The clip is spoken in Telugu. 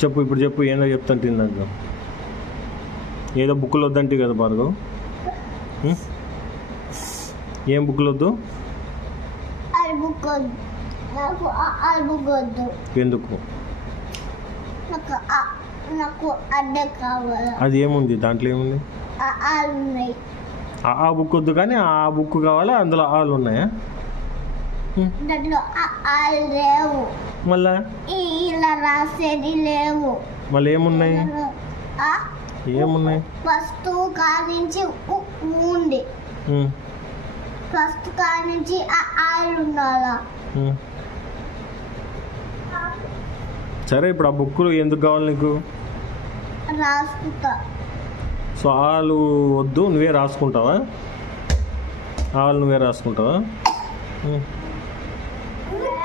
చెప్పు, ఇప్పుడు చెప్పు, ఏందో చెప్తాను తిందాక. ఏదో బుక్కులు వద్దంటే కదా భార్గవ్. ఏం బుక్కులు వద్దు? ఎందుకు? అది ఏముంది దాంట్లో? ఏముంది? ఆ బుక్ వద్దు కానీ ఆ బుక్ కావాలా? అందులో ఆలు ఉన్నాయా? మళ్ళా రాసేది లేవు. మళ్ళీ ఏమున్నాయి? ఏమున్నాయి? ఫస్ట్ కానించి ఉంది, ఫస్ట్ కానించి ఆలు ఉండాలా. సరే, ఇప్పుడు ఆ బుక్ ఎందుకు కావాలి నీకు? రాసుకుంటా. సో ఆలు వద్దు, నువ్వే రాసుకుంటావా? ఆలు నువ్వే రాసుకుంటావా?